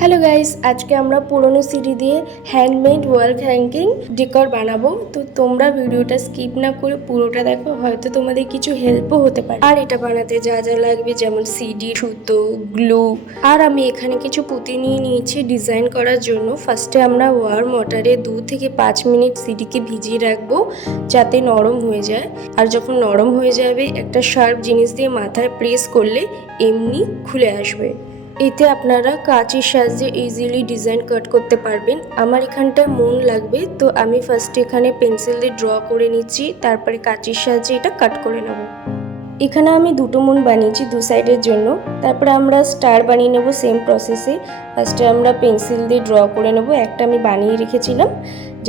Hello guys, আজকে আমরা পুরনো সিডি দিয়ে হ্যান্ডমেড ওয়াল হ্যাঙ্গিং ডেকর বানাবো। তো তোমরা ভিডিওটা স্কিপ না করে পুরোটা দেখো, হয়তো তোমাদের কিছু হেল্পও হতে পারে। আর এটা বানাতে যা যা লাগবে যেমন সিডি, সুতো, গ্লু, আর আমি এখানে কিছু পুঁতি নিয়ে নিয়েছি ডিজাইন করার জন্য। ফার্স্টে আমরা ওয়ার্ম ওয়াটারে 2 থেকে 5 মিনিট সিডিকে ভিজিয়ে রাখবো যাতে নরম হয়ে যায়। আর যখন নরম হয়ে যাবে একটা শার্প জিনিস দিয়ে মাথায় প্রেস করলে এমনি খুলে আসবে। এতে আপনারা কাঁচির সাহায্যে ইজিলি ডিজাইন কাট করতে পারবেন। আমার এখানটায় মন লাগবে, তো আমি ফার্স্টে এখানে পেন্সিল দিয়ে ড্র করে নিচ্ছি, তারপরে কাঁচির সাহায্যে এটা কাট করে নেব। এখানে আমি দুটো মন বানিয়েছি দু সাইডের জন্য। তারপরে আমরা স্টার বানিয়ে নেব সেম প্রসেসে। ফার্স্টে আমরা পেন্সিল দিয়ে ড্র করে নেব। একটা আমি বানিয়ে রেখেছিলাম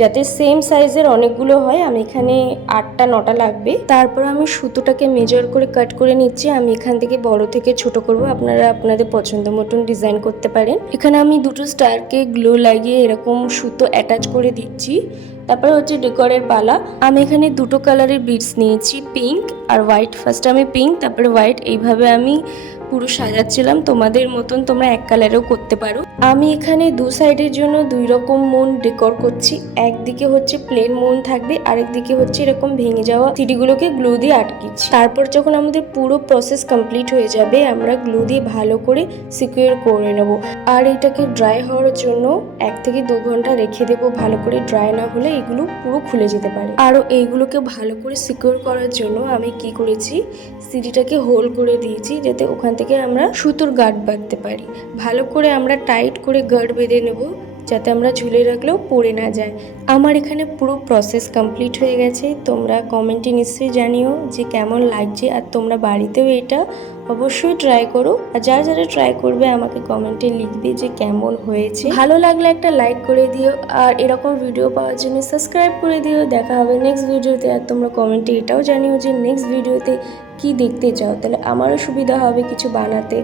যাতে সেম সাইজের অনেকগুলো হয়। আমি এখানে 8টা 9টা লাগবে। তারপর আমি সুতোটাকে মেজার করে কাট করে নিচ্ছি। আমি এখান থেকে বড় থেকে ছোট করব, আপনারা আপনাদের পছন্দ মতন ডিজাইন করতে পারেন। এখানে আমি দুটো স্টারকে গ্লু লাগিয়ে এরকম সুতো অ্যাটাচ করে দিচ্ছি। তারপরে হচ্ছে ডেকরের বালা। আমি এখানে দুটো কালারের বিডস নিয়েছি, পিঙ্ক আর হোয়াইট। ফার্স্ট আমি পিঙ্ক, তারপরে হোয়াইট, এইভাবে আমি পুরো সাজাচ্ছিলাম। তোমাদের মতন তোমরা এক কালারেও করতে পারো। আমি এখানে দু সাইডের জন্য 2 রকম মুন ডেকোর করছি। একদিকে হচ্ছে প্লেন মুন থাকবে, আরেকদিকে হচ্ছে এরকম ভেঙে যাওয়া সিডিগুলোকে গ্লু দিয়ে আটকেছি। তারপর যখন আমাদের পুরো প্রসেস কমপ্লিট হয়ে যাবে আমরা গ্লু দিয়ে ভালো করে সিকিউর করে নেব। আর এটাকে ড্রাই হওয়ার জন্য 1 থেকে 2 ঘন্টা রেখে দেবো। ভালো করে ড্রাই না হলে এগুলো পুরো খুলে যেতে পারে। আরও এইগুলোকে ভালো করে সিকিউর করার জন্য আমি কি করেছি, সিডিটাকে হোল করে দিয়েছি যাতে ওখান থেকে আমরা সুতোর গার্ড বাঁধতে পারি। ভালো করে আমরা টাইট করে গার্ড বেঁধে নেব যাতে আমরা ঝুলে রাখলেও পড়ে না যায়। আমার এখানে পুরো প্রসেস কমপ্লিট হয়ে গেছে। তোমরা কমেন্টে নিশ্চয়ই জানিও যে কেমন লাগছে, আর তোমরা বাড়িতেও এটা অবশ্যই ট্রাই করো। আর যারা যারা ট্রাই করবে আমাকে কমেন্টে লিখবে যে কেমন হয়েছে। ভালো লাগলে একটা লাইক করে দিও, আর এরকম ভিডিও পাওয়ার জন্য সাবস্ক্রাইব করে দিও। দেখা হবে নেক্সট ভিডিওতে। আর তোমরা কমেন্টে এটাও জানিও যে নেক্সট ভিডিওতে কি দেখতে চাও, তাহলে আমারও সুবিধা হবে কিছু বানাতে।